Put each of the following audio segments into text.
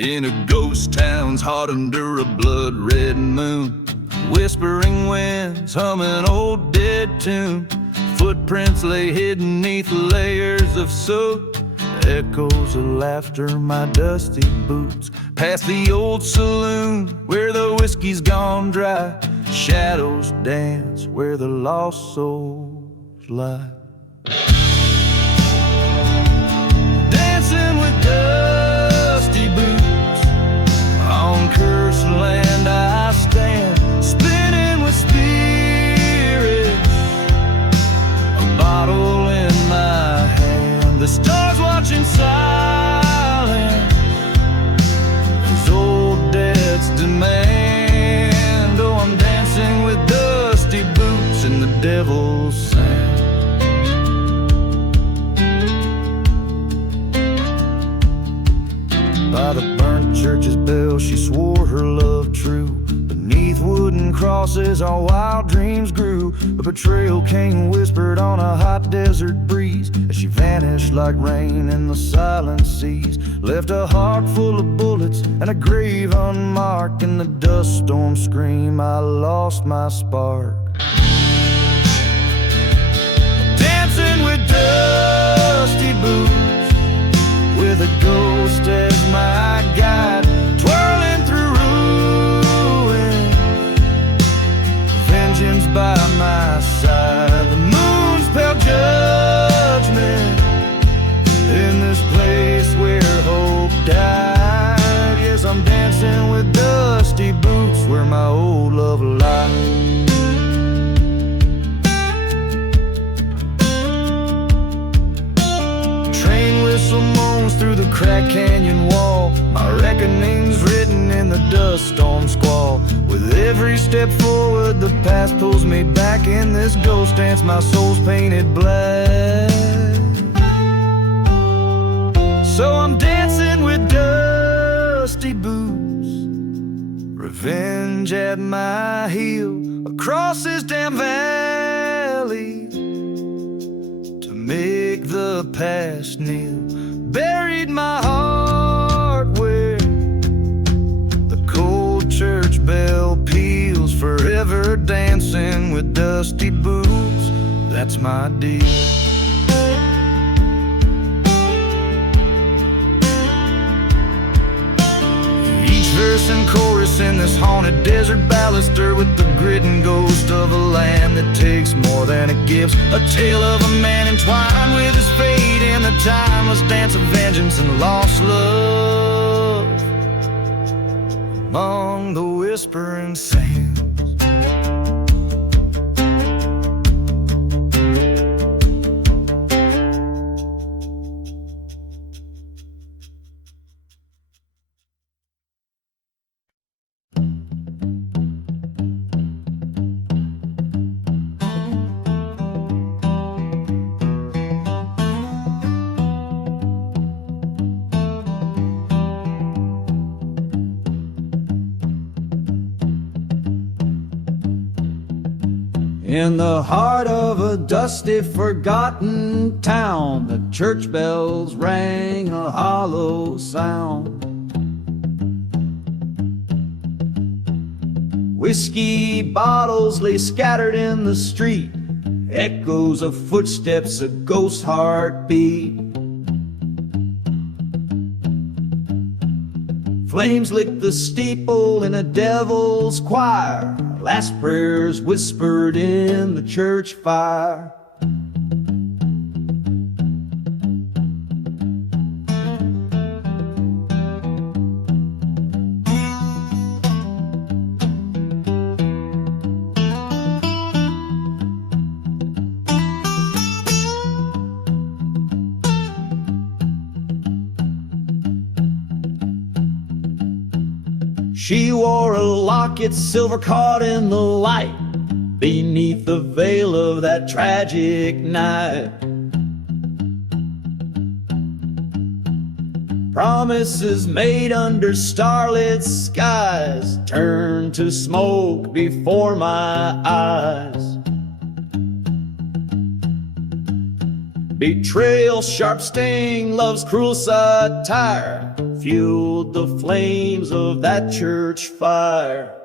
in a ghost town's hot under a blood-red moon. Whispering winds hum an old dead tune. Footprints lay hidden neath layers of soot. Echoes of laughter, my dusty boots. Past the old saloon where the whiskey's gone dry. Shadows dance where the lost souls lie. Dancing with dusty boots on cursed land I stand, spinning with spirits, a bottle in my hand. The stars watching silent as old debts demand. Oh, I'm dancing with dusty boots in the devil's sand. By the burnt church's bell she swore her love true. Beneath wooden crosses our wild dreams grew. A betrayal came whispered on a hot desert breeze as she vanished like rain in the silent seas. Left a heart full of bullets and a grave unmarked. In the dust storm scream I lost my spark. Dancing with dusty boots, with a ghost as my guide, twirling through ruins, vengeance by my side. The moon's pale judgment in this place where hope died. Yes, I'm dancing with dusty boots where my old love lies. Whistle moans through the cracked canyon wall. My reckoning's written in the dust storm squall. With every step forward the past pulls me back. In this ghost dance my soul's painted black. So I'm dancing with dusty boots, revenge at my heel, across this damn valley to make the past kneel. Buried my heart where the cold church bell peals. Forever dancing with dusty boots, that's my deal. Each verse and chorus in this haunted desert ballad stir with the grit and ghost of a land that takes more than it gives. A tale of a man entwined with his fate in the timeless dance of vengeance and lost love among the whispering sands. In the heart of a dusty, forgotten town, the church bells rang a hollow sound. Whiskey bottles lay scattered in the street, echoes of footsteps, a ghost heartbeat. Flames licked the steeple in a devil's choir, last prayers whispered in the church fire. She wore a locket, silver caught in the light, beneath the veil of that tragic night. Promises made under starlit skies turned to smoke before my eyes. Betrayal, sharp sting, love's cruel satire fueled the flames of that church fire.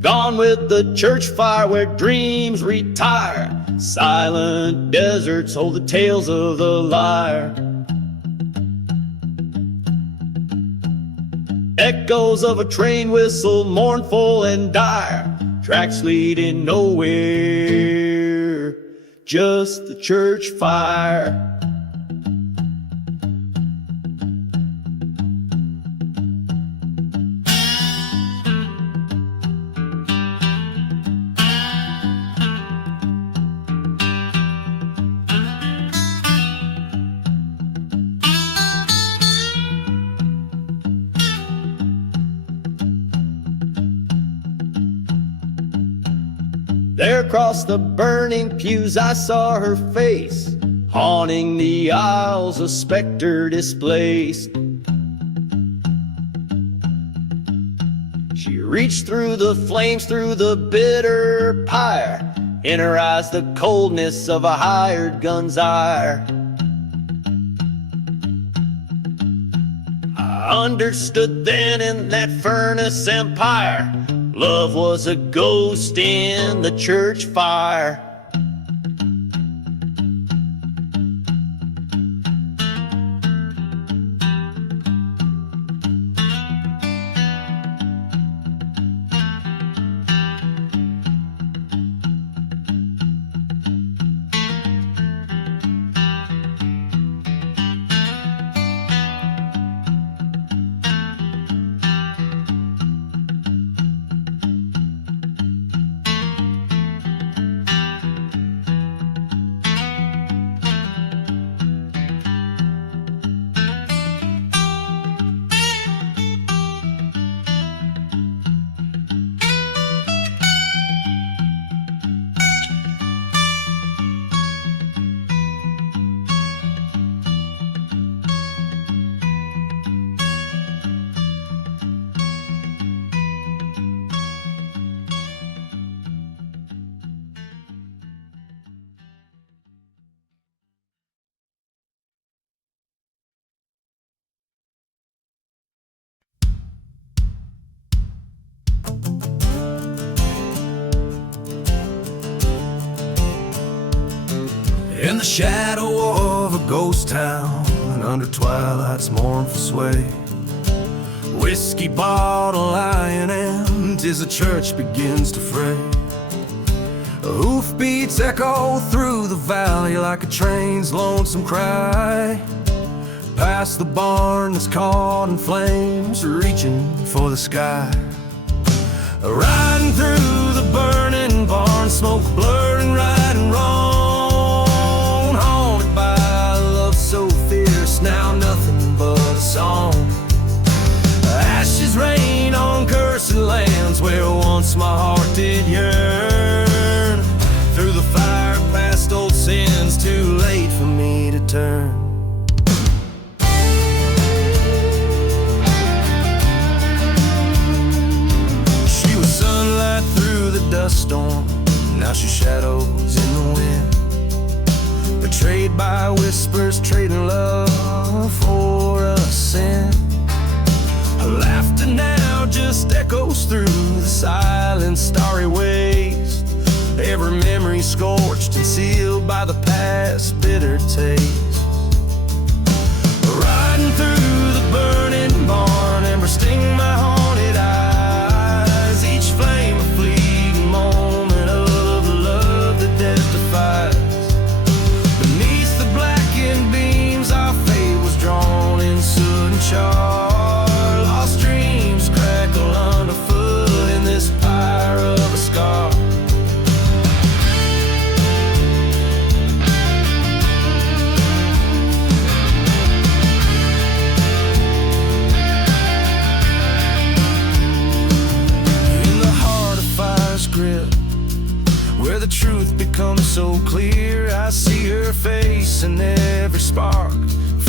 Gone with the church fire where dreams retire. Silent deserts hold the tales of the liar. Echoes of a train whistle, mournful and dire. Tracks leading nowhere, just the church fire. There across the burning pews I saw her face, haunting the aisles, a specter displaced. She reached through the flames, through the bitter pyre. In her eyes the coldness of a hired gun's ire. I understood then in that furnace empire, love was a ghost in the church fire. In the shadow of a ghost town, and under twilight's mournful sway, whiskey bottle lying and 'tis the church begins to fray. Hoofbeats echo through the valley like a train's lonesome cry. Past the barn that's caught in flames, reaching for the sky. Riding through the burning barn, smoke blurring right and wrong. Haunted by love so fierce, now nothing but a song. Ashes rain on cursed lands where once my heart did yearn. Through the fire past old sins, too late for me to turn. She was sunlight through the dust storm, now she's shadows in the wind. Betrayed by whispers, trading love for a sin. Her laughter now just echoes through the silent starry waste. Every memory scorched and sealed by the past bitter taste. Riding through the burning barn, embers sting my haunted eyes. Each flame a fleeting moment of the love that death defies. Beneath the blackened beams, our fate was drawn in soot and char. Lost dreams crackle underfoot in this pyre of a scar. Grip, where the truth becomes so clear, I see her face in every spark,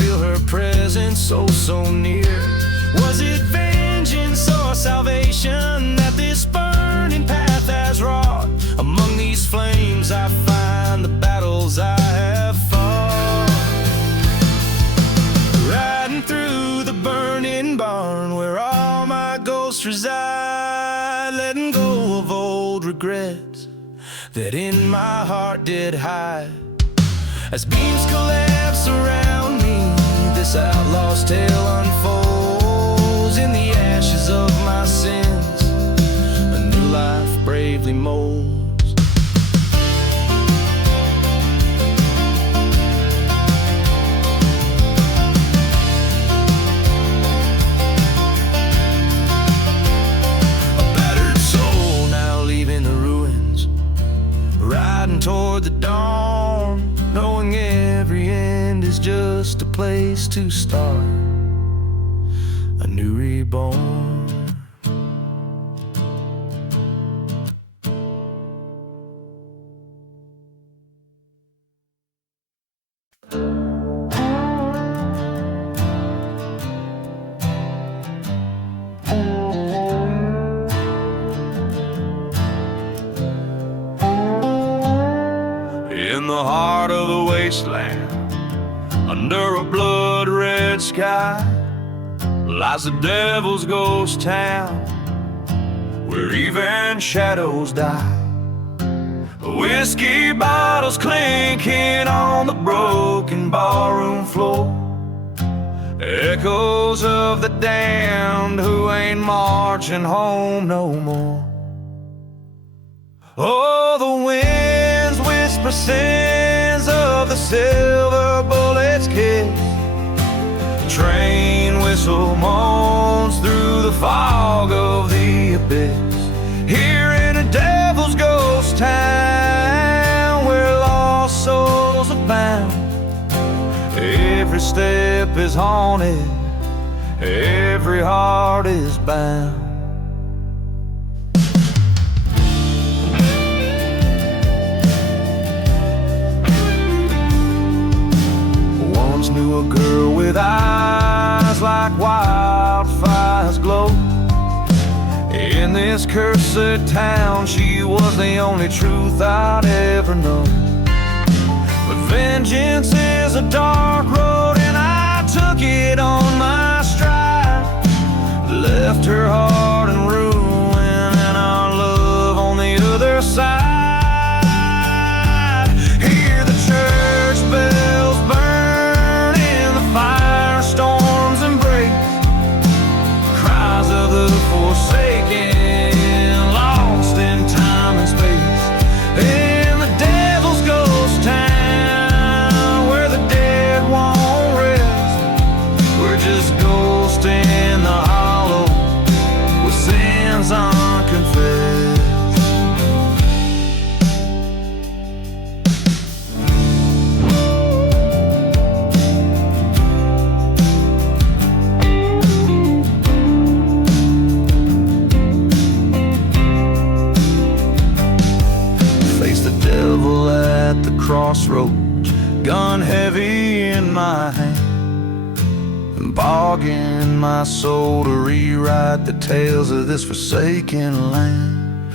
feel her presence so near. Was it vengeance or salvation that this burning path has wrought? Among these flames I find the battles I have fought. Riding through the burning barn where all my ghosts reside, letting go of old regrets that in my heart did hide. As beams collapse around me, this outlaw's tale unfolds. In the ashes of my sins, a new life bravely molds. Riding toward the dawn, knowing every end is just a place to start a new reborn. In the heart of the wasteland, under a blood-red sky, lies the devil's ghost town, where even shadows die. Whiskey bottles clinking on the broken ballroom floor, echoes of the damned who ain't marching home no more. Oh, the winds whisper sins of the silver bullet's kiss. Train whistle moans through the fog of the abyss. Here in a devil's ghost town where lost souls abound, every step is haunted, every heart is bound. Knew a girl with eyes like wildfires glow. In this cursed town, she was the only truth I'd ever know. But vengeance is a dark road, and I took it on my stride. Left her heart in ruin and our love on the other side. Hear the church bells burn, firestorms embrace, cries of the forsaken, lost in time and space. In the devil's ghost town where the dead won't rest, we're just ghosts in the hollow with sins unconfessed. At the crossroads, gun heavy in my hand, and bogging my soul to rewrite the tales of this forsaken land.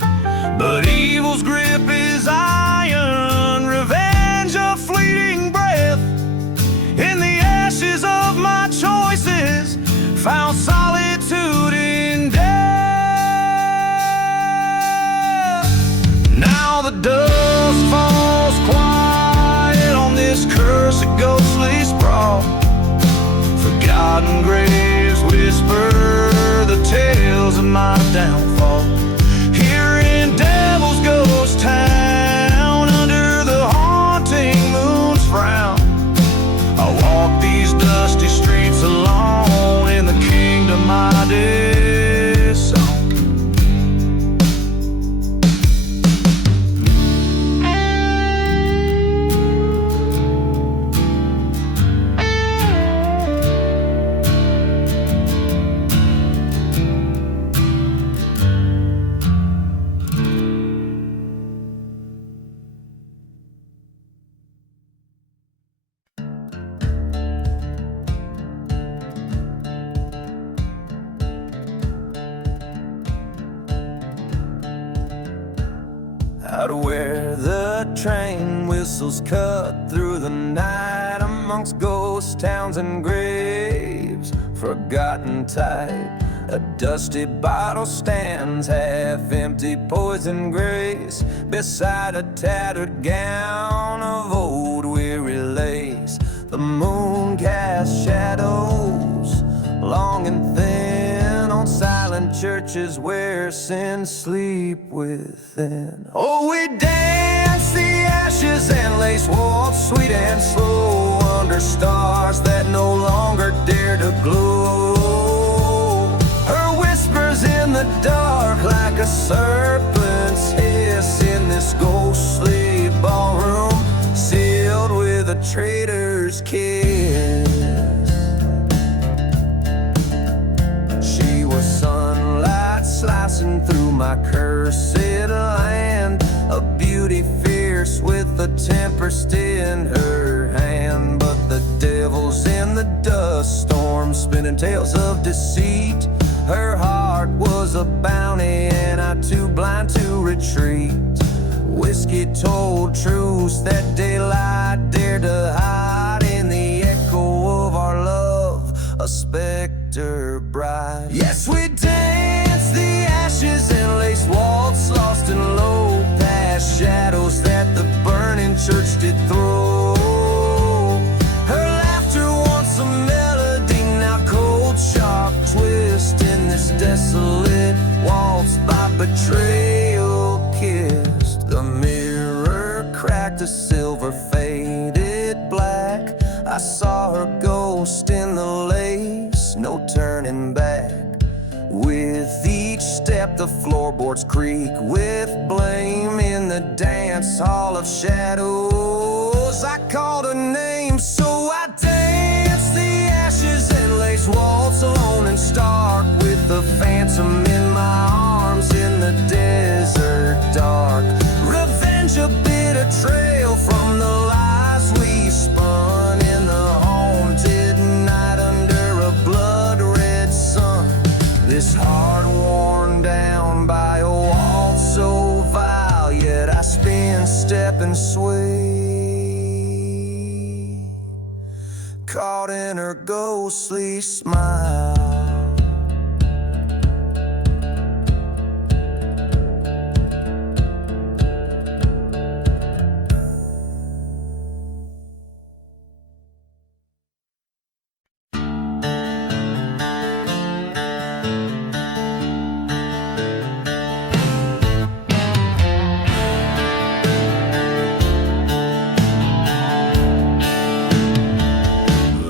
But evil's grip is iron, revenge a fleeting breath. In the ashes of my choices, found solitude in death. Now the dust falls quiet on this cursed ghostly sprawl. Forgotten graves whisper the tales of my downfall. Here in Devil's Ghost Town out where the train whistles cut through the night, amongst ghost towns and graves forgotten tight. A dusty bottle stands half empty, poison grace, beside a tattered gown of old weary lace. The moon casts shadows long and thin on silent churches where sins sleep within. Oh, we dance the ashes and lace waltz sweet and slow under stars that no longer dare to glow. Her whispers in the dark like a serpent's hiss in this ghostly ballroom sealed with a traitor's kiss. She was sunlight slicing through my cursed land, a beauty fierce with a tempest in her hand. But the devil's in the dust storm, spinning tales of deceit. Her heart was a bounty and I too blind to retreat. Whiskey told truths that daylight dared to hide in the echo of our love, a specter bride. Yes, we danced the ashes and lace waltz, lost in low past shadows that the burning church did throw. Her laughter once a melody, now cold sharp twist in this desolate waltz by betrayal kissed. The mirror cracked a silver faded black. I saw her ghost in the lace, no turning back. With each step the floorboards creak with blame in the dance hall of shadows. I called her name, so I danced the ashes and lace waltz alone and stark, with the phantom in my arms in the desert dark. Revenge a bitter trail from the lies we spun in the haunted night under a blood-red sun. This heart worn down by a waltz so vile, yet I spin, step and sway, caught in her ghostly smile.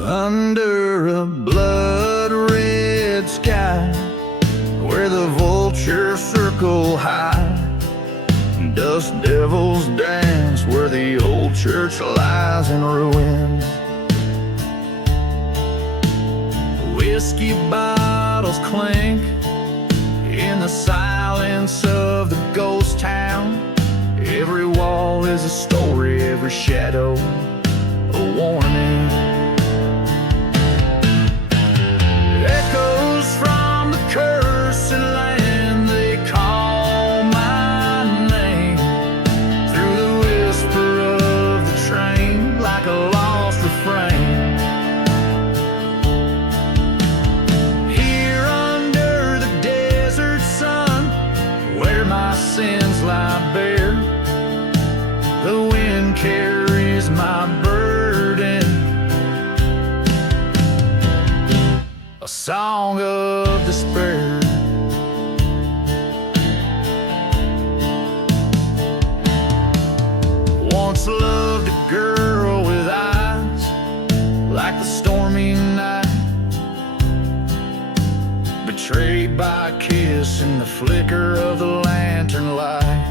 Under a blood-red sky, where the vultures circle high, dust devils dance where the old church lies in ruins. Whiskey bottles clink in the silence of the ghost town. Every wall is a story, every shadow a warning. Echoes from the cursed land, they call my name through the whisper of the train like a lost refrain. Here under the desert sun, where my sins lie bare, the wind carries my burden, a song of despair. Once loved a girl with eyes like the stormy night, betrayed by a kiss in the flicker of the lantern light.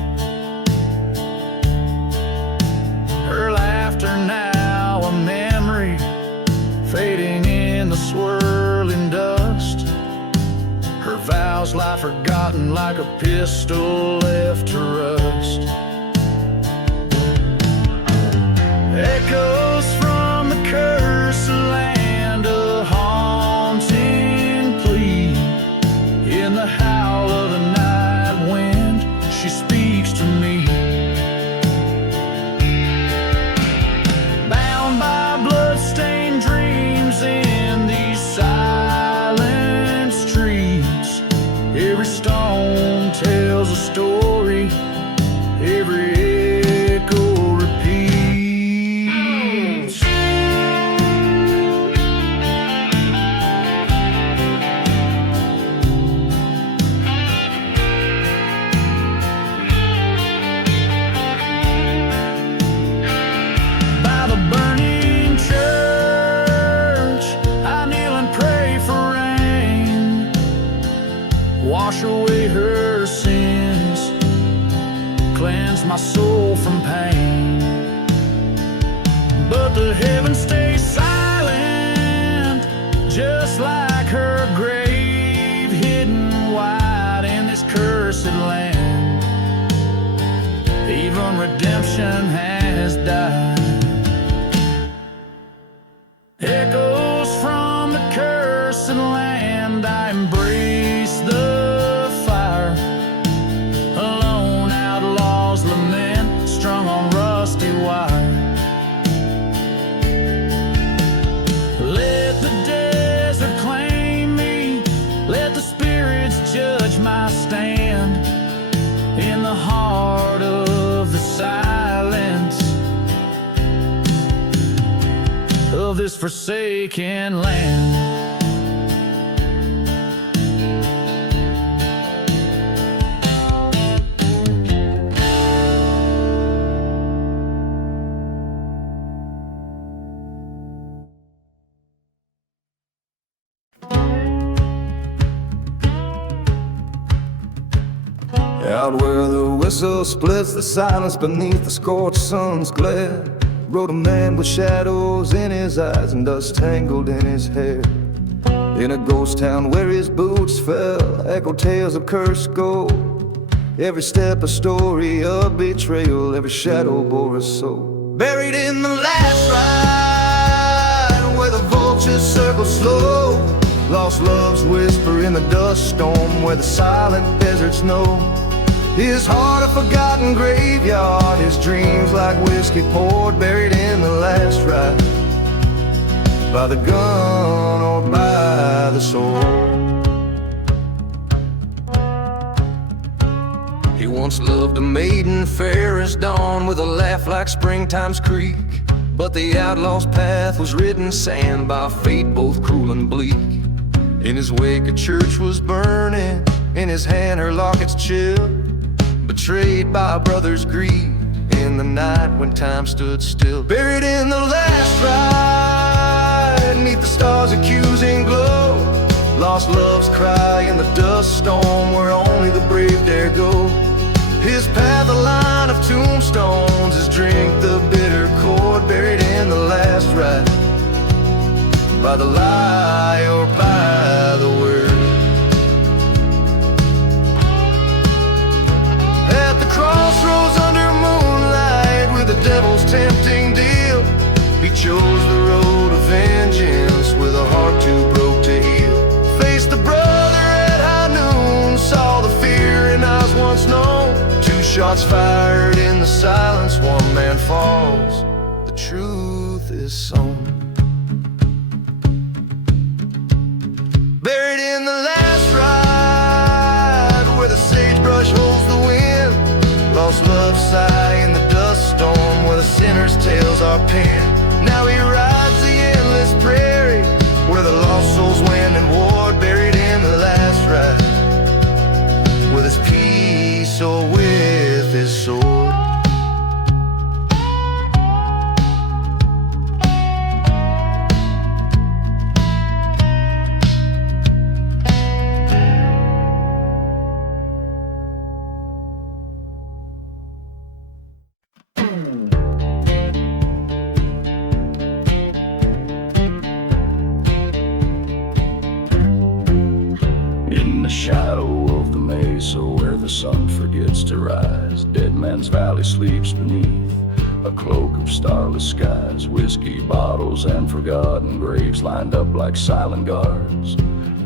Her laughter now a memory, fading in the swirling dust. Her vows lie forgotten like a pistol left to rust. Echoes from the cursed land, a haunting plea in the howl of the night wind. She speaks to me wash away her sins, cleanse my soul from pain. But the heavens stay silent, just like her grave, hidden wide in this cursed land. Even redemption has died. Echoes from the cursed land, I embrace the fire. Alone outlaws lament, strung on rusty wire. Let the desert claim me, let the spirits judge my stand. In the heart of the silence of this forsaken land. Out where the whistle splits the silence beneath the scorched sun's glare, rode a man with shadows in his eyes and dust tangled in his hair. In a ghost town where his boots fell, echoed tales of cursed gold. Every step a story of betrayal, every shadow bore a soul. Buried in the last ride, where the vultures circle slow, lost loves whisper in the dust storm, where the silent deserts know. His heart a forgotten graveyard, his dreams like whiskey poured, buried in the last ride, by the gun or by the sword. He once loved a maiden fair as dawn, with a laugh like springtime's creek. But the outlaw's path was written sand by fate both cruel and bleak. In his wake a church was burning, in his hand her locket's chill, betrayed by a brother's greed in the night when time stood still. Buried in the last ride, neath the stars' accusing glow, lost loves cry in the dust storm, where only the brave dare go. His path a line of tombstones, his drink the bitter cord, buried in the last ride, by the lie or by the word. At the crossroads under moonlight, with the devil's tempting deal, he chose the road of vengeance, with a heart too broke to heal. Faced the brother at high noon, saw the fear in eyes once known. Two shots fired in the silence, one man falls, the truth is sown. Buried in the last ride, where the sagebrush holds the wind, lost love sigh in the dust storm, where the sinner's tales are penned. Now he rides the endless prairie, where the lost souls went and warred, buried in the last ride, with his peace or with his sword. Sun forgets to rise, dead man's valley sleeps beneath a cloak of starless skies. Whiskey bottles and forgotten graves lined up like silent guards.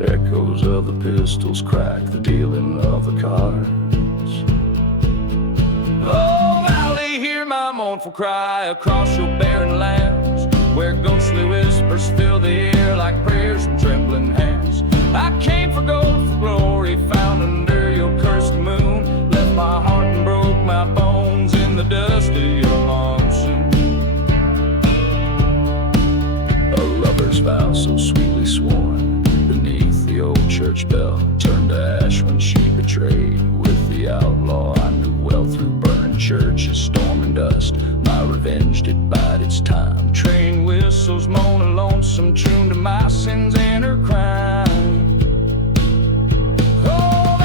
Echoes of the pistols crack the dealing of the cards. Oh, valley, hear my mournful cry across your barren lands, where ghostly whispers fill the air like prayers from trembling hands. I came for gold, for glory, found under your cursed moon, left my heart and broke my bones in the dust of your monsoon. A lover's vow so sweetly sworn beneath the old church bell turned to ash when she betrayed. With the outlaw I knew well, through burning churches, storm and dust, my revenge did bide its time. Train whistles moan a lonesome tune to my sins and her crime. Oh,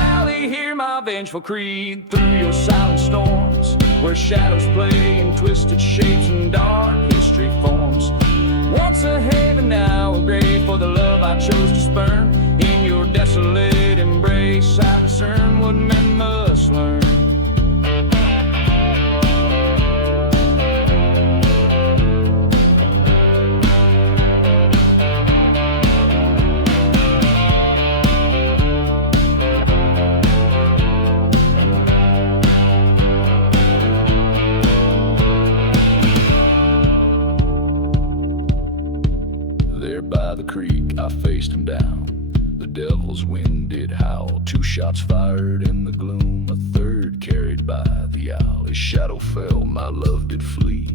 vengeful creed through your silent storms, where shadows play in twisted shapes and dark history forms. Once a haven, now a grave for the love I chose to spurn. In your desolate embrace, I discern what men must learn. By the creek, I faced him down. The devil's wind did howl. 2 shots fired in the gloom, a third carried by the owl. His shadow fell, my love did flee.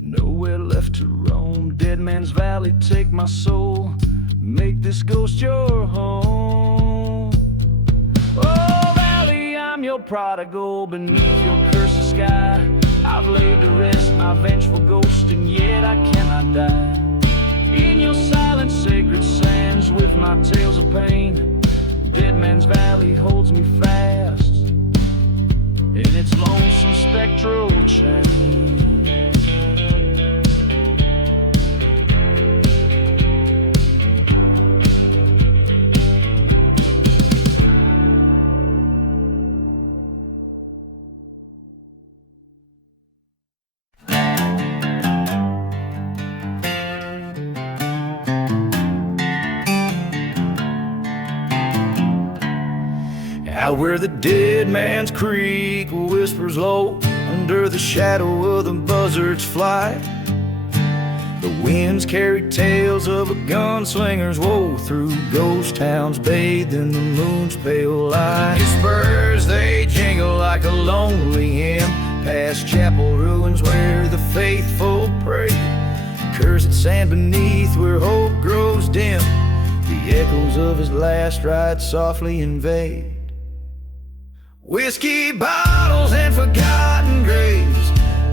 Nowhere left to roam. Dead Man's Valley, take my soul. Make this ghost your home. Oh, Valley, I'm your prodigal. Beneath your cursed sky, I've laid to rest my vengeful ghost, and yet I cannot die. In your silent sacred sands, with my tales of pain, Dead Man's Valley holds me fast in its lonesome spectral chain. Out where the dead man's creek whispers low, under the shadow of the buzzard's flight, the winds carry tales of a gunslinger's woe through ghost towns bathed in the moon's pale light. His spurs, they jingle like a lonely hymn, past chapel ruins where the faithful pray. Cursed sand beneath where hope grows dim, the echoes of his last ride softly invade. Whiskey bottles and forgotten graves,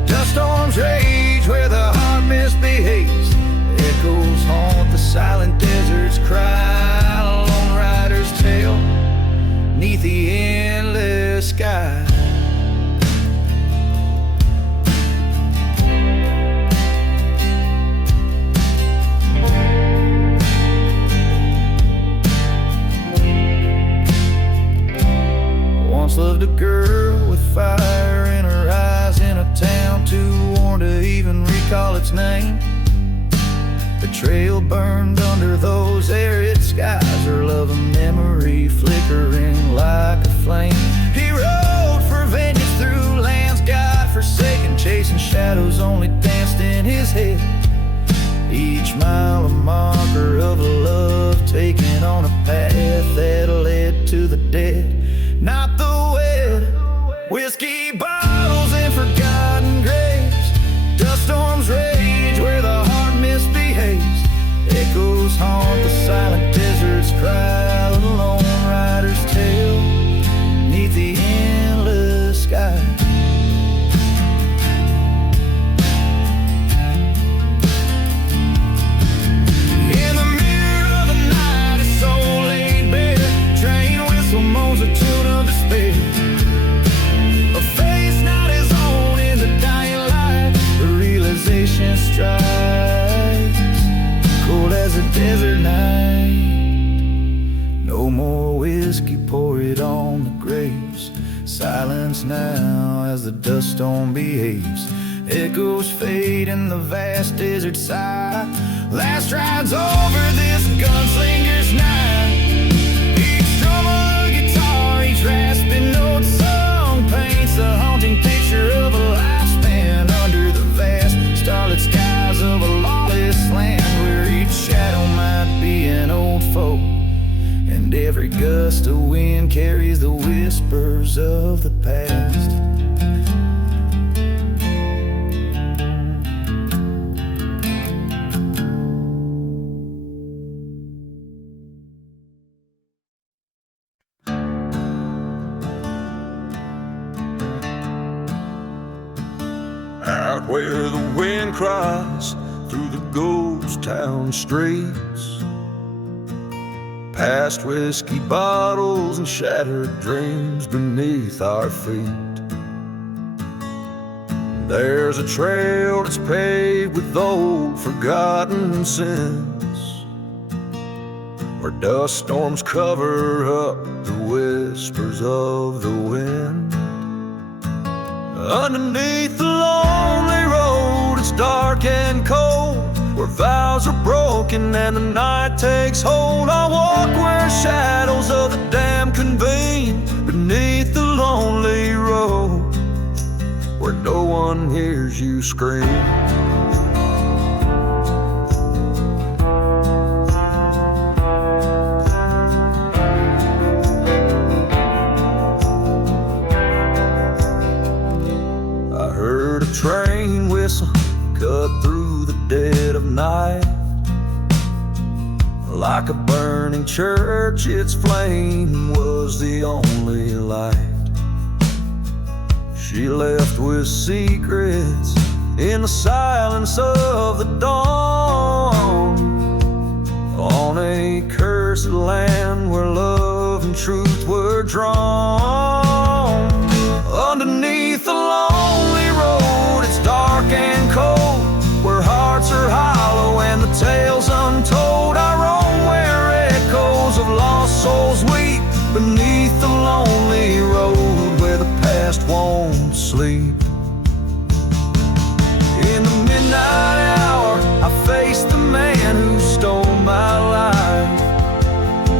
dust storms rage where the heart misbehaves. Echoes haunt the silent desert's cry, a lone rider's tale neath the endless sky. Once loved a girl with fire in her eyes, in a town too worn to even recall its name. The trail burned under those arid skies, her love a memory flickering like a flame. He rode for vengeance through lands God-forsaken, chasing shadows only danced in his head. Each mile a marker of a love taken on a path that led to the dead. Not the wed, whiskey bottles and forgotten graves, dust storms rage where the heart misbehaves. Echoes haunt the silent desert's cry, a lone rider's tale neath the endless sky. In the mirror of the night, his soul laid bare, train whistle moans a tune of despair. A face not his own in the dying light, the realization strikes, cold as a desert night. No more whiskey, pour it on the graves. Silence now as the dust storm behaves. Echoes fade in the vast desert sigh. Last ride's over this gunslinger's night. Each drum of a guitar, each rasping note song paints a haunting picture of a lifespan under the vast starlit skies of a lawless land, where each shadow might be an old foe, and every gust of wind carries the whispers of the past. Out where the wind cries through the ghost town streets, past whiskey bottles and shattered dreams beneath our feet. There's a trail that's paved with old forgotten sins, where dust storms cover up the whispers of the wind. Underneath the lonely road, it's dark and cold, where vows are broken and the night takes hold. I walk where shadows of the damned convene, beneath the lonely road, where no one hears you scream. I heard a train whistle cut through the dead of night. Like a burning church, its flame was the only light. She left with secrets in the silence of the dawn, on a cursed land where love and truth were drawn. Underneath the lonely road, it's dark and cold, where hearts are hollow and the tales untold. I roam where echoes of lost souls weep, beneath the lonely road where the past won't sleep. In the midnight hour, I face the man who stole my life.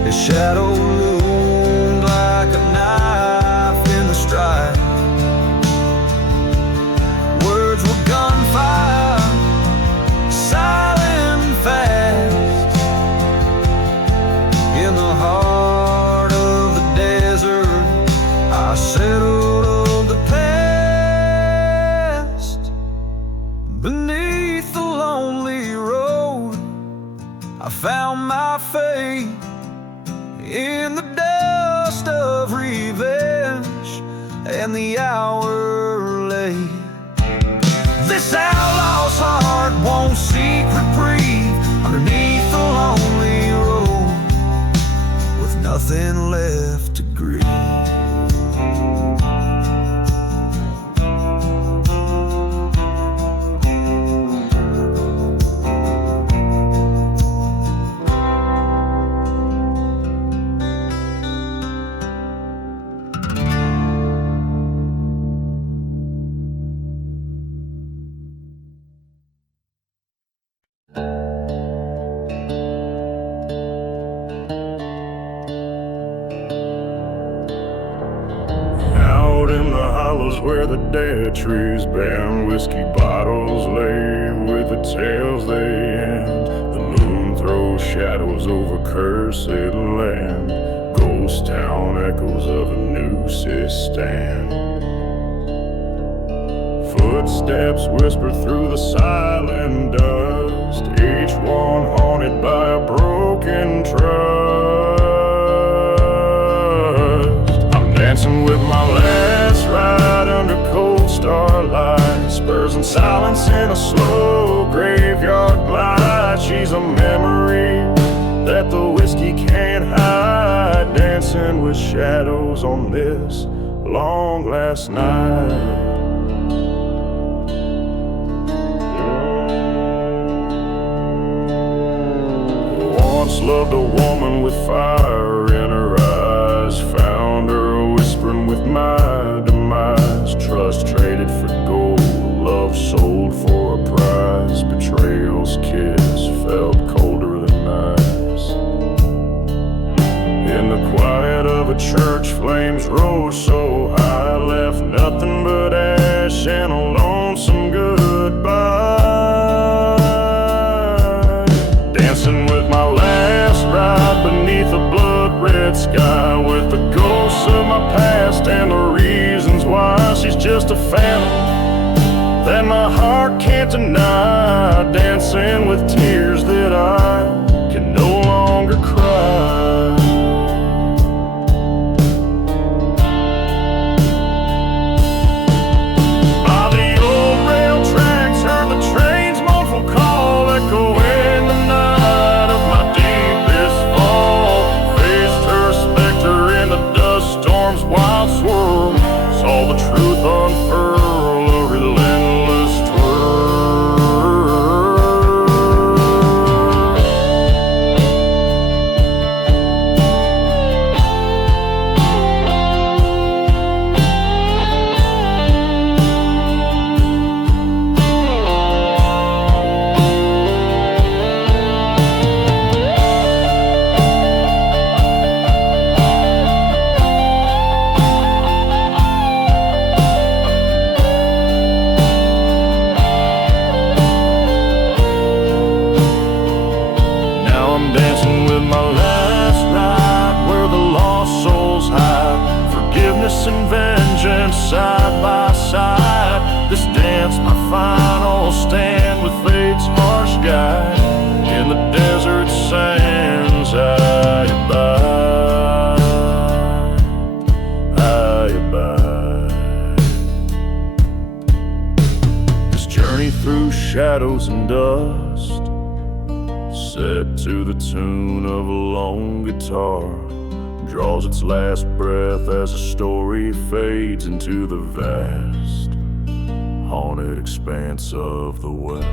His shadow loomed like a knife in the strife. Words were gunfire, silent and fast. In the heart of the desert, I settled on the past. Beneath the lonely road, I found my fate. In the dust of revenge and the hour late, this outlaw's heart won't seek reprieve underneath the lonely road, with nothing left to grieve. Where the dead trees bend, whiskey bottles lay with the tales they end. The moon throws shadows over cursed land. Ghost town echoes of a new stand. Footsteps whisper through the silent dust, each one haunted by a broken trust. I'm dancing with my last ride under cold starlight, spurs and silence in a slow graveyard glide. She's a memory that the whiskey can't hide, dancing with shadows on this long last night. Once loved a woman with fire in her eyes, found her whispering with my demise. Trust traded for gold, love sold for a price. Betrayal's kiss felt colder than ice. In the quiet of a church, flames rose so high, left nothing but ash and a lonesome goodbye. Dancing with my last ride beneath a blood-red sky, with the ghosts of my past and the reasons why. She's just a phantom that my heart can't deny, dancing with tears that I can no longer cry. By the old rail tracks, heard the train's mournful call echo in the night of my deepest fall. sky in the desert sands. How you abide. This journey through shadows and dust, set to the tune of a lone guitar, draws its last breath as a story fades into the vast, haunted expanse of the West.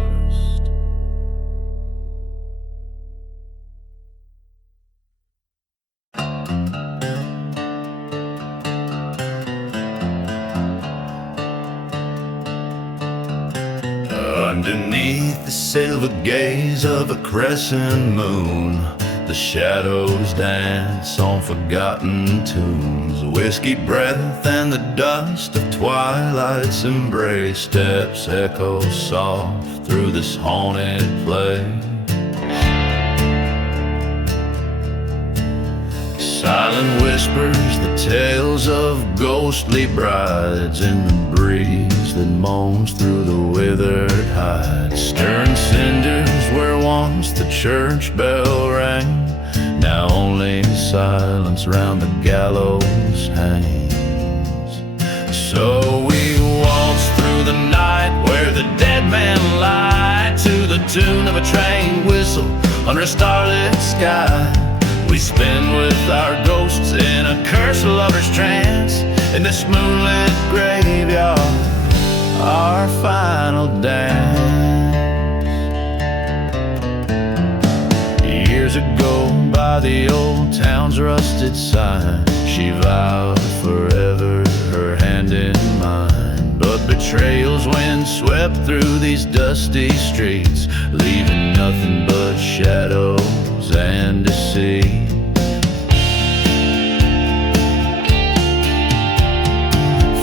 Underneath the silver gaze of a crescent moon, the shadows dance on forgotten tunes. Whiskey breath and the dust of twilight's embrace. Steps echo soft through this haunted place. Silent whispers, the tales of ghostly brides in the breeze that moans through the withered hides. Stirring cinders where once the church bell rang, now only silence round the gallows hangs. So we waltz through the night where the dead men lie, to the tune of a train whistle under a starlit sky. We spin with our ghosts in a cursed lover's trance, in this moonlit graveyard, our final dance. Years ago, by the old town's rusted sign, she vowed forever, her hand in mine. But betrayal's wind swept through these dusty streets, leaving nothing but shadows and deceit.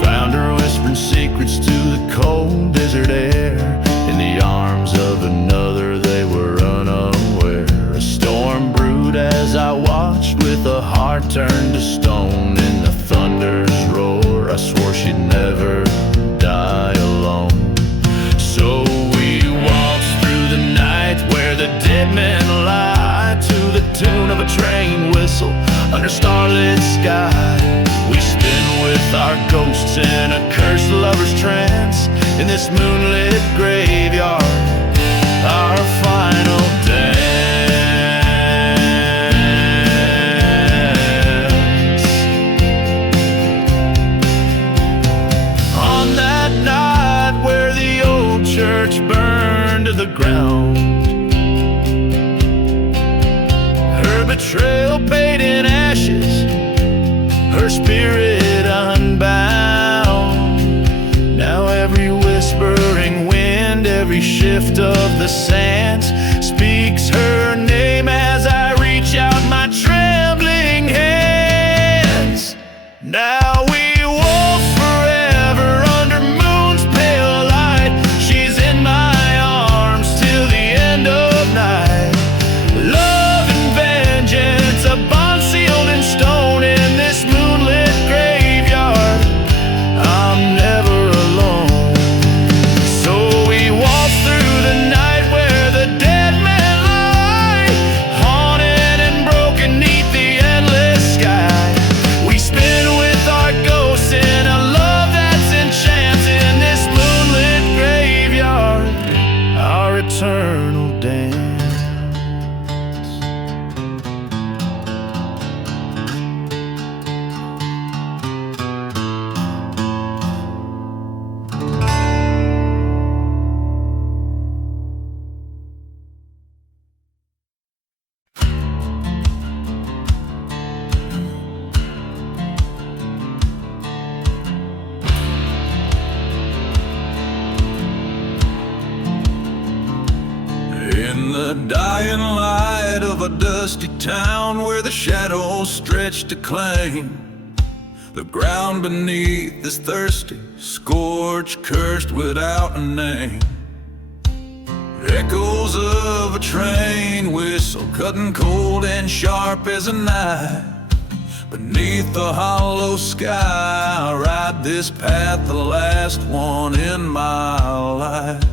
Found her whispering secrets to the cold desert air, in the arms of another they were unaware. A storm brewed as I watched, with a heart turned to stone in the thunder's roar. I swore she'd never die alone. So we waltzed through the night where the dead men lie, to the tune of a train whistle under starlit sky. We spin with our ghosts in a cursed lover's trance, in this moonlit graveyard, our final dance. On that night where the old church burned to the ground, her betrayal paid in ashes, her spirit unbound. Now every whispering wind, every shift of the sands, speaks her name as I reach out my trembling hands. Now we walk forever under moon's pale light. She's in my arms till the end of night. Love and vengeance, a bond sealed in stone, in this moonlit graveyard, I'm never alone. So we walk through the night where the dead men lie, haunted and broken neath the endless sky. We spin with our ghosts in a love that's enchanted, in this moonlit graveyard, our eternal dance. In the dying light of a dusty town where the shadows stretch to claim the ground beneath is thirsty, scorched, cursed without a name. Echoes of a train whistle, cutting cold and sharp as a knife. Beneath the hollow sky, I ride this path, the last one in my life.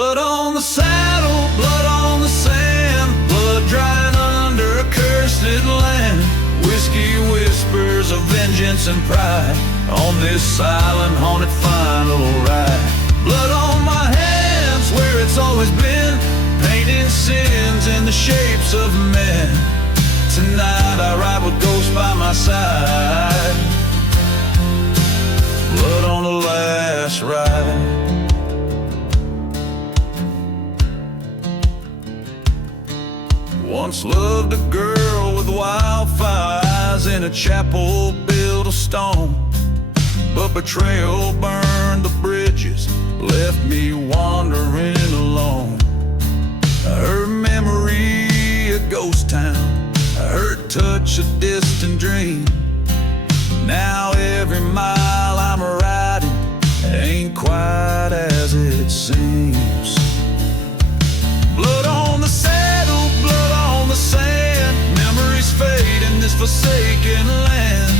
Blood on the saddle, blood on the sand, blood drying under a cursed land. Whiskey whispers of vengeance and pride on this silent, haunted final ride. Blood on my hands where it's always been, painting sins in the shapes of men. Tonight I ride with ghosts by my side. Blood on the last ride. Once loved a girl with wildfire eyes in a chapel built of stone, but betrayal burned the bridges, left me wandering alone. Her memory a ghost town, her touch a distant dream. Now every mile I'm riding ain't quite as it seems. Blood on the saddle, blood on the sand, memories fade in this forsaken land.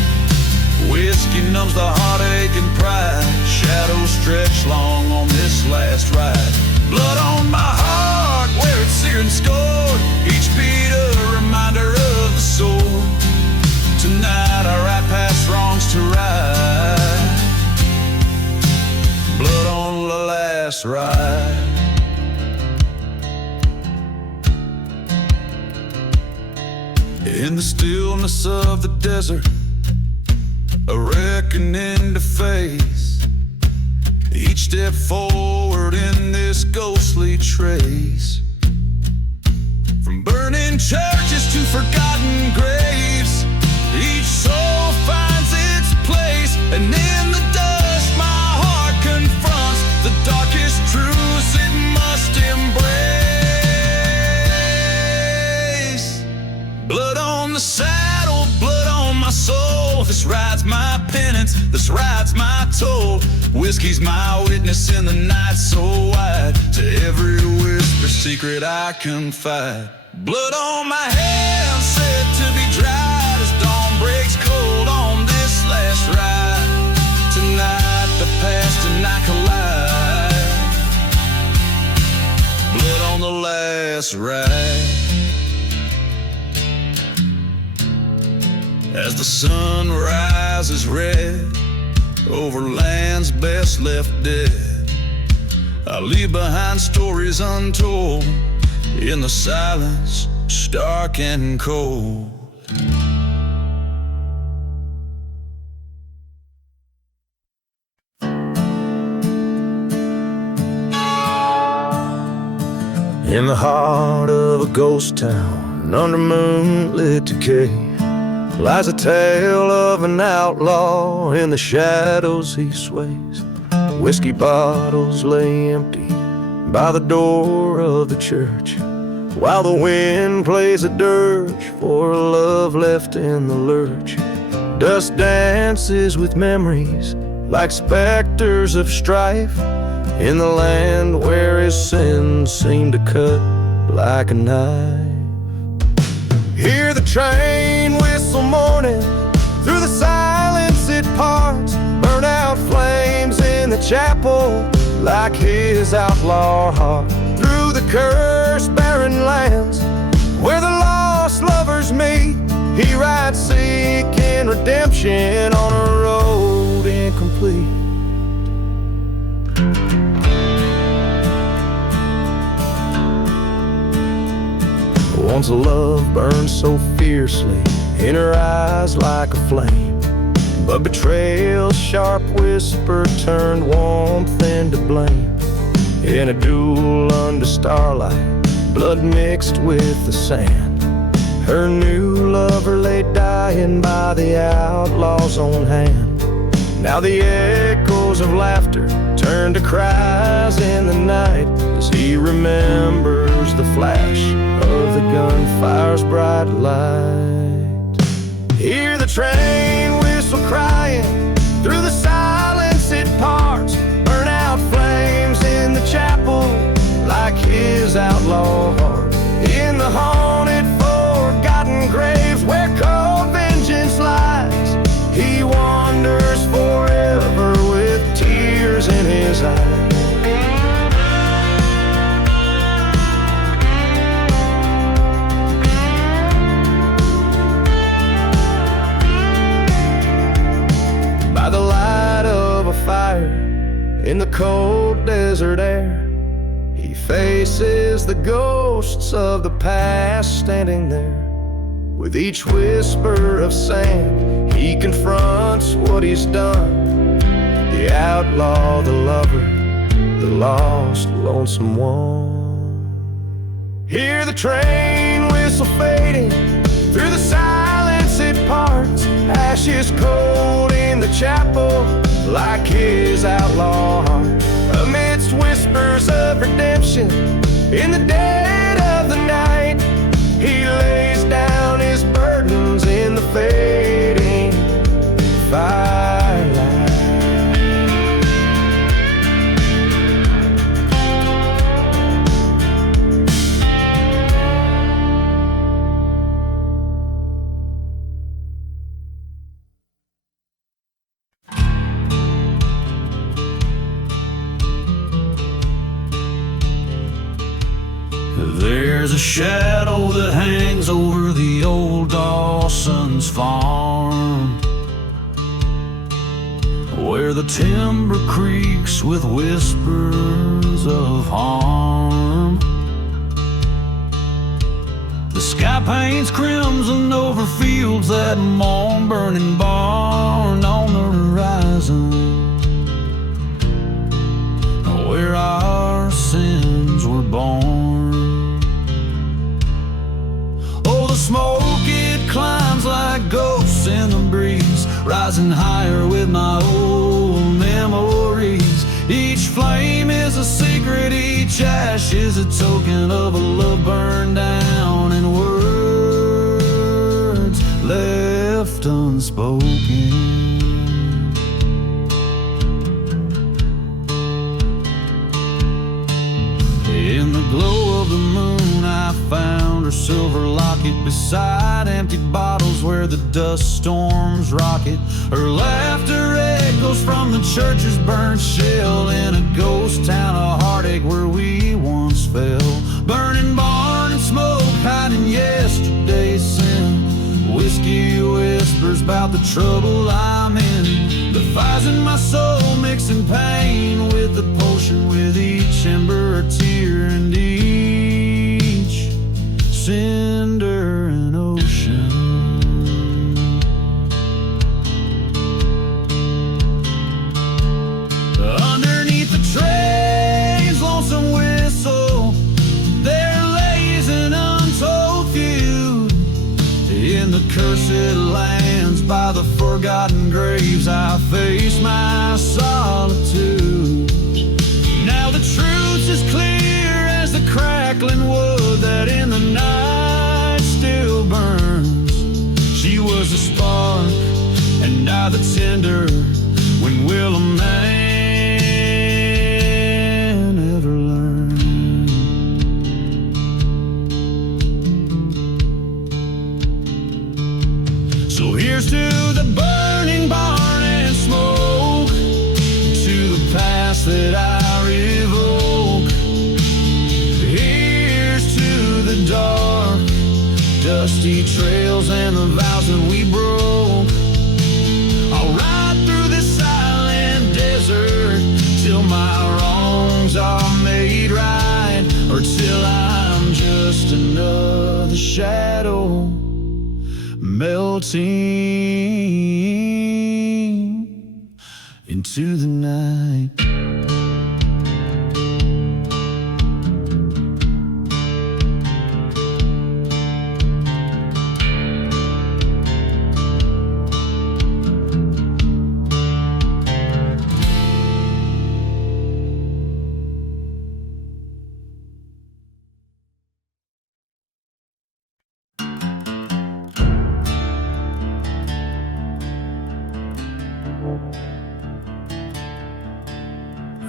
Whiskey numbs the heartache and pride, shadows stretch long on this last ride. Blood on my heart where it's seared and scored, each beat a reminder of the soul. Tonight I ride past wrongs to right. Blood on the last ride. In the stillness of the desert, a reckoning to face. Each step forward in this ghostly trace, from burning churches to forgotten graves, each soul finds its place. And in the dust my heart confronts the darkest truths it must embrace. Blood on the saddle, blood on my soul. This ride's my penance, this ride's my toll. Whiskey's my witness in the night so wide, to every whisper secret I confide. Blood on my hands said to be dried as dawn breaks cold on this last ride. Tonight the past and I collide. Blood on the last ride. As the sun rises red over lands best left dead, I leave behind stories untold in the silence, stark and cold. In the heart of a ghost town, under moonlit decay, lies a tale of an outlaw. In the shadows he sways. Whiskey bottles lay empty by the door of the church, while the wind plays a dirge for a love left in the lurch. Dust dances with memories like specters of strife, in the land where his sins seem to cut like a knife. Hear the train whistle mourning, through the silence it parts. Burn out flames in the chapel like his outlaw heart. Through the cursed barren lands where the lost lovers meet, he rides seeking redemption on a road incomplete. Once a love burned so fiercely in her eyes like a flame, but betrayal's sharp whisper turned warmth into blame. In a duel under starlight, blood mixed with the sand, her new lover lay dying by the outlaw's own hand. Now the echoes of laughter turn to cries in the night, as he remembers the flash of the gunfire's bright light. Hear the train whistle crying, through the silence it parts. Burn out flames in the chapel like his outlaw heart. In the haunted forgotten graves where cold vengeance lies, he wanders forever with tears in his eyes. desert air. He faces the ghosts of the past standing there. With each whisper of sand, he confronts what he's done. The outlaw, the lover, the lost, lonesome one. Hear the train whistle fading, through the silence it parts. Ashes cold in the chapel, like his outlaw heart. Amidst whispers of redemption, in the dead of the night, he lays down his burdens in the fading firelight. There's a shadow that hangs over the old Dawson's farm, where the timber creaks with whispers of harm. The sky paints crimson over fields that mourn, burning barn on the horizon, where our sins were born. The smoke, it climbs like ghosts in the breeze, rising higher with my old memories. Each flame is a secret, each ash is a token of a love burned down, and words left unspoken. In the glow of the moon, I found her silver locket beside empty bottles where the dust storms rocket. Her laughter echoes from the church's burnt shell in a ghost town of heartache where we once fell. Burning barn and smoke, hiding yesterday's sin. Whiskey whispers about the trouble I'm in. The fires in my soul mixing pain with the potion, with each ember a tear and each cinder an ocean. Underneath the train's lonesome whistle, there lays an untold feud. In the cursed lands by the forgotten graves, I face my solitude. Now the truth's as clear as the crackling wood that in the night still burns. She was a spark and I the tinder. When will a man ever learn? So here's to the burning barn and smoke, to the past that I revoke. Here's to the dark, dusty trails and the vows that we broke. I'll ride through this silent desert till my wrongs are made right, or till I'm just another shadow melting into the night.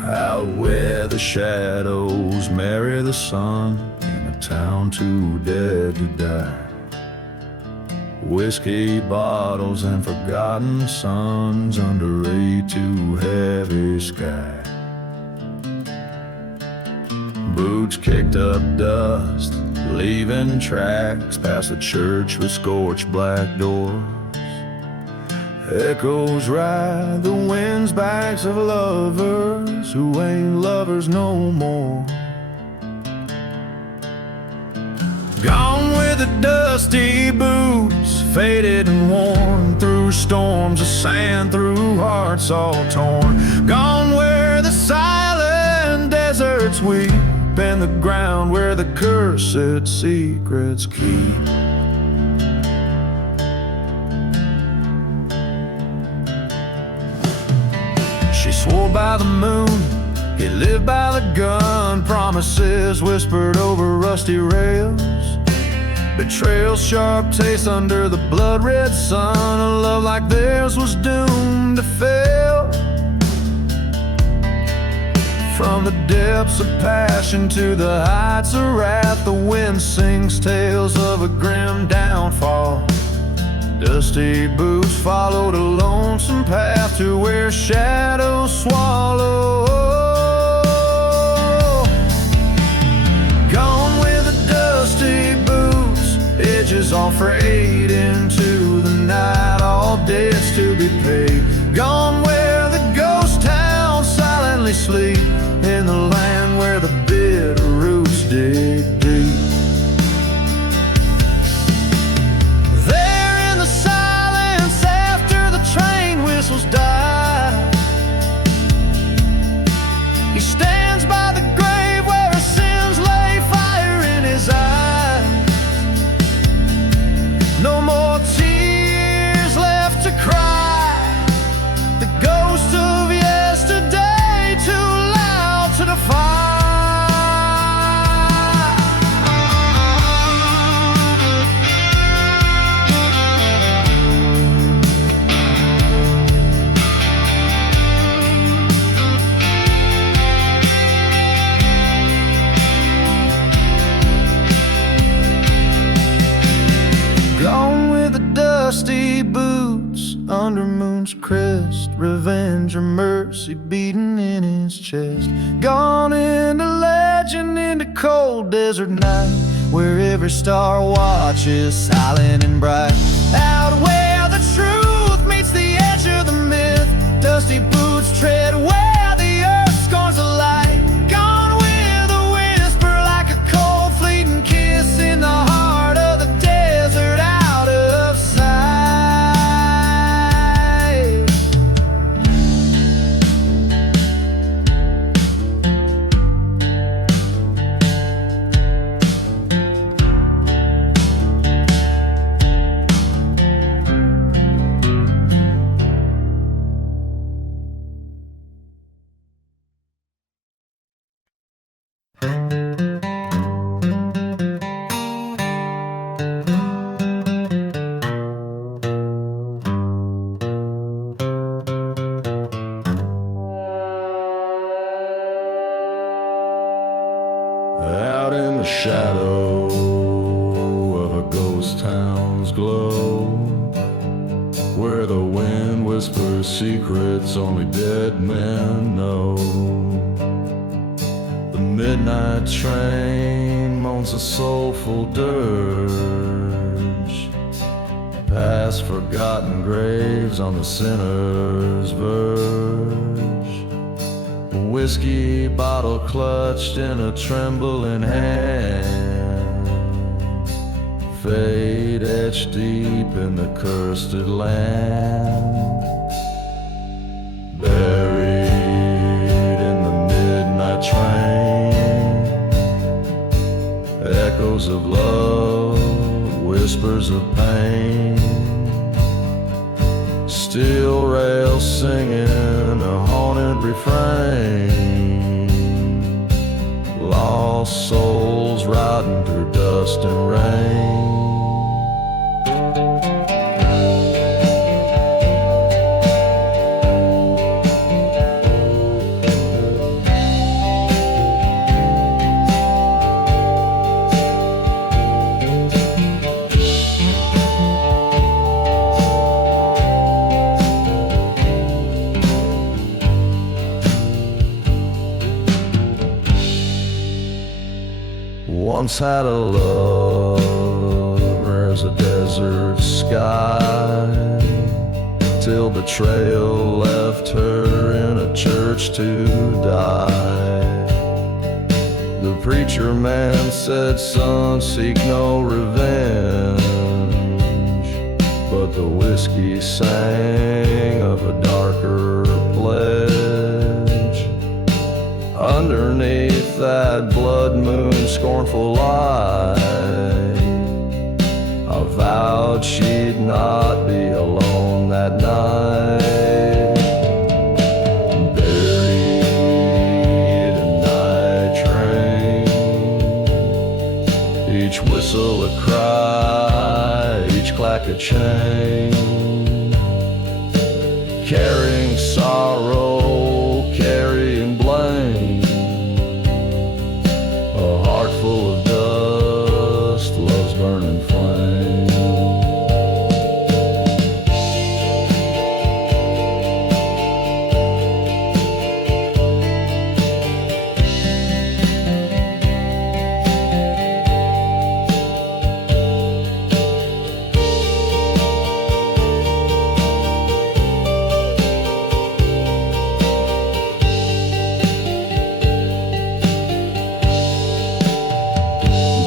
Out where the shadows marry the sun, in a town too dead to die. Whiskey bottles and forgotten suns under a too heavy sky. Boots kicked up dust, leaving tracks past the church with scorched black doors. Echoes ride the wind's backs of lovers who ain't lovers no more. Gone with the dusty boots, faded and worn through storms of sand, through hearts all torn. Gone where the silent deserts weep, and the ground where the cursed secrets keep. She swore by the moon, he lived by the gun. Promises whispered over rusty rails, betrayal's sharp taste under the blood-red sun. A love like theirs was doomed to fail. From the depths of passion to the heights of wrath, the wind sings tales of a grim downfall. Dusty boots followed a lonesome path to where shadows swallow. Gone with the dusty boots, edges all frayed into the night, all debts to be paid. Gone where the ghost towns silently sleep, in the land where the bitter roots dig deep. There in the silence after the train whistles die, he stands by the grave where his sins lay, fire in his eyes. No more tears left to cry, the ghost of yesterday too loud to defy. Gone with the dusty boots under moon's crest, revenge or mercy beating in his chest. Gone into legend, into cold desert night, where every star watches silent and bright. Out where the truth meets the edge of the myth, dusty boots tread where the earth scorns the light. Gone with a whisper like a cold fleeting kiss in the heart of the desert, out of sight. Out in the shadow of a ghost town's glow, where the wind whispers secrets only dead men know. The midnight train moans a soulful dirge, past forgotten graves on the sinner's verge. A whiskey bottle clutched in a trembling hand, fate etched deep in the cursed land. Buried in the midnight train, echoes of love, whispers of pain, steel rails singing a haunted refrain, lost souls riding through dust and rain. Once had a lover as a desert sky, till betrayal left her in a church to die. The preacher man said, "Son, seek no revenge," but the whiskey sang of a darker pledge. Underneath that blood moon scornful light, I vowed she'd not be alone that night. Buried in night train, each whistle a cry, each clack a chain, carrying sorrow, carrying blame, a heart full of dust, love's burning flame.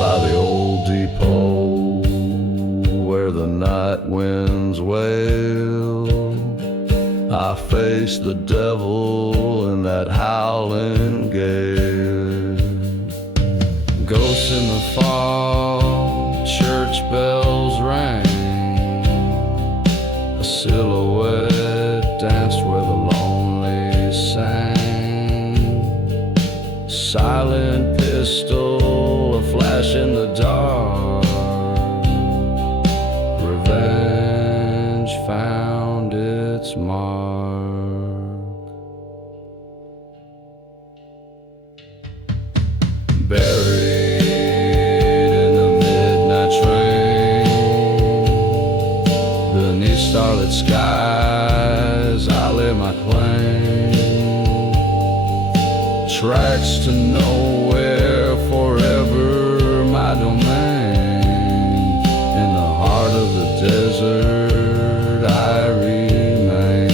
By the old depot where the night winds wail, I face the devil in that howling gale. Ghosts in the fog, church bells rang, a silhouette danced where the lonely sang. Silent pistol, a flash in the dark, revenge found its mark. Buried in the midnight train, beneath starlit skies, I lay my claim. Tracks to nowhere, forever my domain. In the heart of the desert I remain.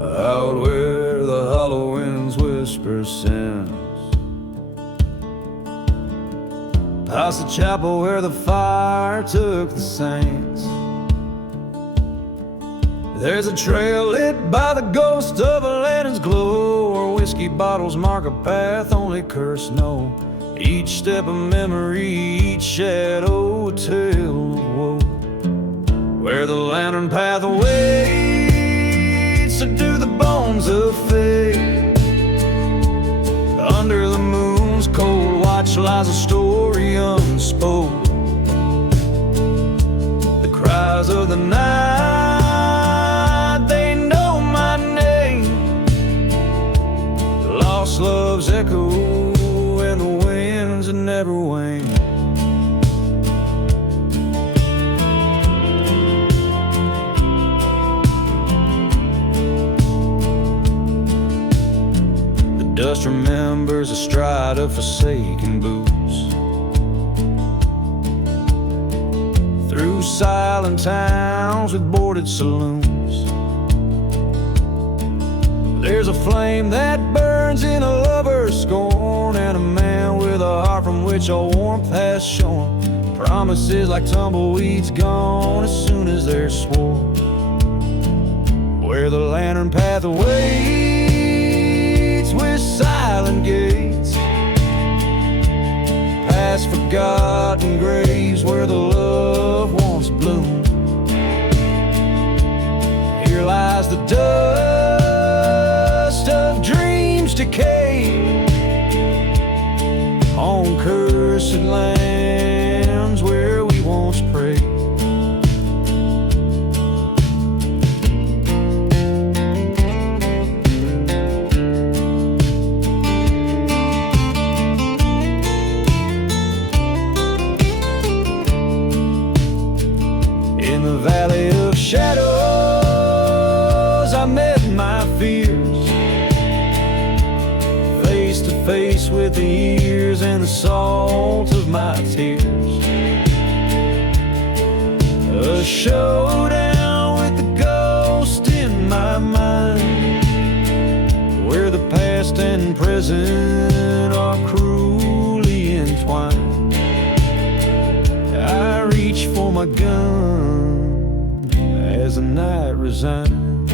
Out where the hollow winds whisper sins, past the chapel where the fire took the saints. There's a trail lit by the ghost of a lantern's glow, where whiskey bottles mark a path only cursed know. Each step a memory, each shadow a tale of woe, where the lantern path waits to do the bones of fate. Under the moon's cold watch lies a story unspoke, the cries of the night, they know my name. Lost love's echo and the winds that never wane. Dust remembers a stride of forsaken boots, through silent towns with boarded saloons. There's a flame that burns in a lover's scorn, and a man with a heart from which all warmth has shorn. Promises like tumbleweeds gone as soon as they're sworn, where the lantern path awaits with past forgotten graves where the love once bloomed. Here lies the dust of dreams decayed on cursed lands where we once prayed. In the valley of shadows, I met my fears, face to face with the years and the salt of my tears. A showdown with the ghost in my mind, where the past and present are cruelly entwined. I reach for my gun as the night resigned,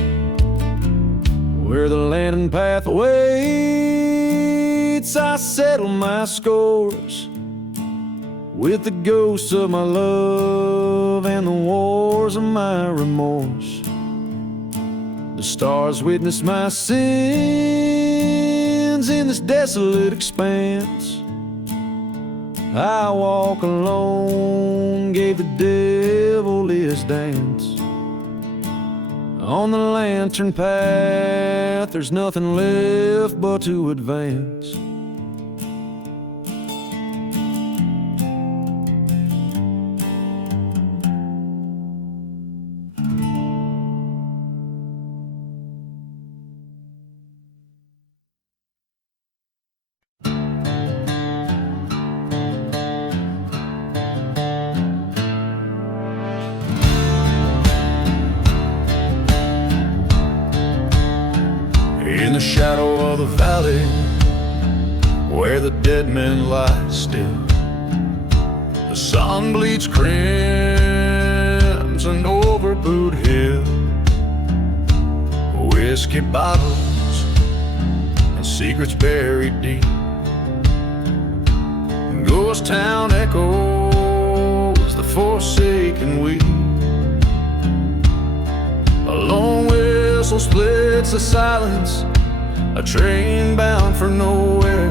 where the landing path waits. I settle my scores with the ghosts of my love and the wars of my remorse. The stars witness my sins in this desolate expanse. I walk alone, gave the devil his dance. On the lantern path, there's nothing left but to advance. In the shadow of the valley, where the dead men lie still, the sun bleeds crimson over Boot Hill. Whiskey bottles and secrets buried deep, ghost town echoes the forsaken weep. A lone whistle splits the silence, a train bound for nowhere,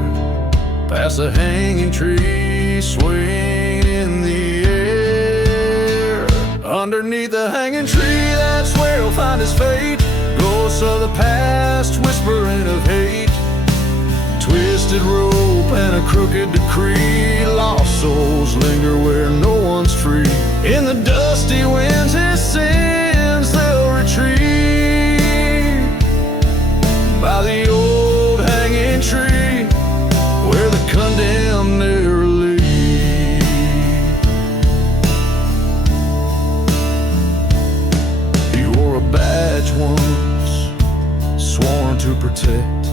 past a hanging tree swinging in the air. Underneath the hanging tree, that's where he'll find his fate. Ghosts of the past whispering of hate, twisted rope and a crooked decree. Lost souls linger where no one's free. In the dusty winds, his sins they'll retreat by the old hanging tree where the condemned never leave. He wore a badge once, sworn to protect,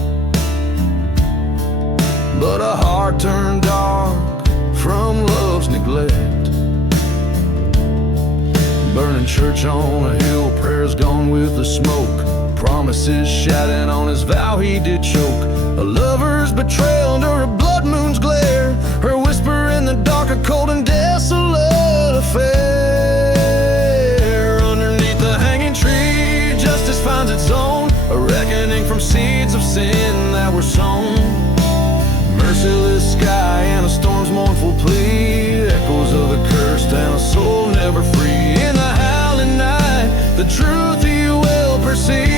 but a heart turned dark from love's neglect. Burning church on a hill, prayers gone with the smoke, promises shouting on his vow he did choke. A lover's betrayal under a blood moon's glare, her whisper in the dark, a cold and desolate affair. Underneath the hanging tree, justice finds its own, a reckoning from seeds of sin that were sown. Merciless sky and a storm's mournful plea, echoes of a curse and a soul never free. In the howling night, the truth you will perceive.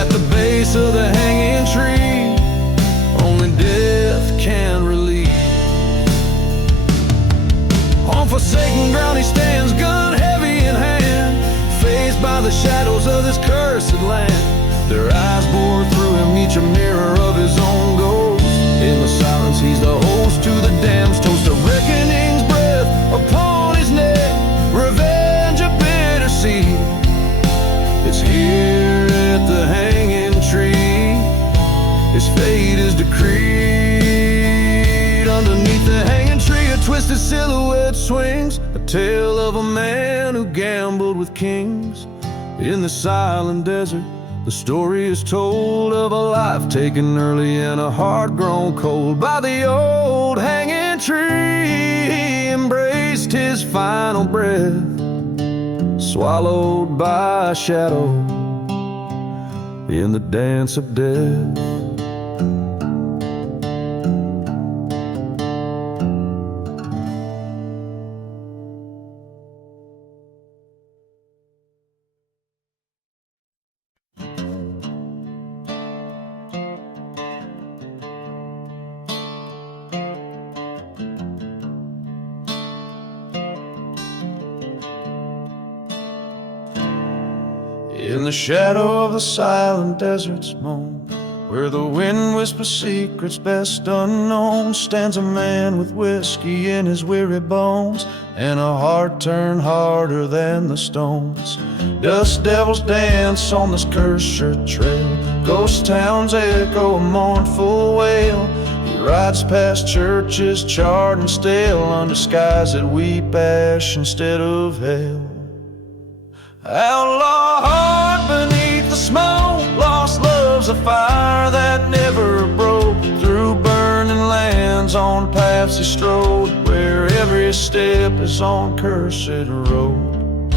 At the base of the hanging tree, only death can relieve. On forsaken ground he stands, gun heavy in hand, faced by the shadows of this cursed land. Their eyes bore through him, each a mirror of his own ghost. In the silence he's the host to the damned's toast. A reckoning's breath upon his neck, revenge a bitter seed. It's here at the hanging tree, his fate is decreed. Underneath the hanging tree a twisted silhouette swings, a tale of a man who gambled with kings. In the silent desert The story is told of a life taken early and a heart grown cold by the old hanging tree. He embraced his final breath, swallowed by a shadow in the dance of death. In the shadow of the silent desert's moan, where the wind whispers secrets best unknown, stands a man with whiskey in his weary bones and a heart turned harder than the stones. Dust devils dance on this cursed trail, ghost towns echo a mournful wail. He rides past churches charred and stale, under skies that weep ash instead of hail. Outlaw heart beneath the smoke, lost love's a fire that never broke. Through burning lands on paths he strode, where every step is on cursed road.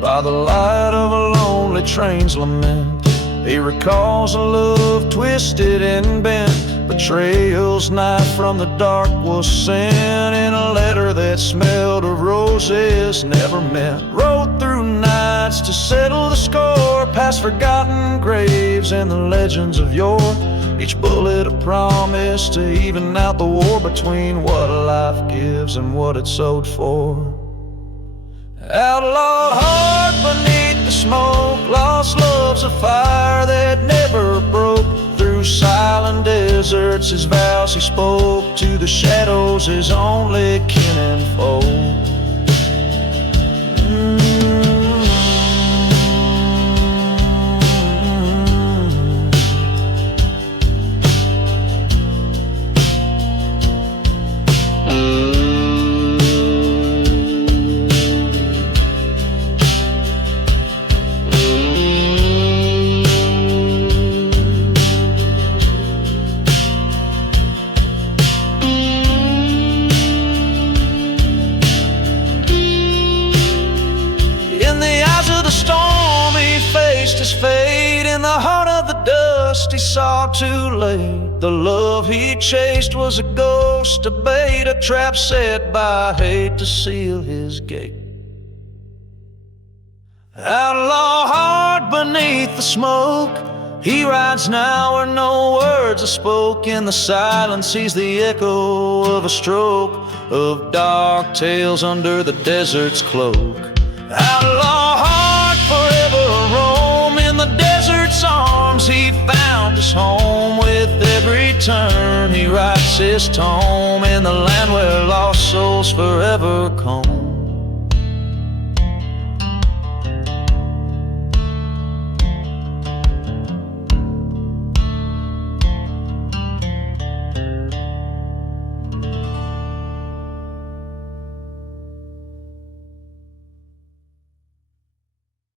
By the light of a lonely train's lament, he recalls a love twisted and bent. Betrayal's knife from the dark was sent in a letter that smelled of roses never meant. Rode through nights to settle the score, past forgotten graves and the legends of yore. Each bullet a promise to even out the war between what a life gives and what it's sold for. Outlaw heart beneath the smoke, lost love's a fire that never broke. Through silent deserts his vows he spoke, to the shadows his only kin and foe. His fate in the heart of the dust he saw too late. The love he chased was a ghost, a bait, a trap set by hate to seal his gate. Outlaw heart beneath the smoke, he rides now where no words are spoke. In the silence he's the echo of a stroke, of dark tales under the desert's cloak. Outlaw heart forever roam, in the desert's arms he found his home. With every turn he writes his tome, in the land where lost souls forever come.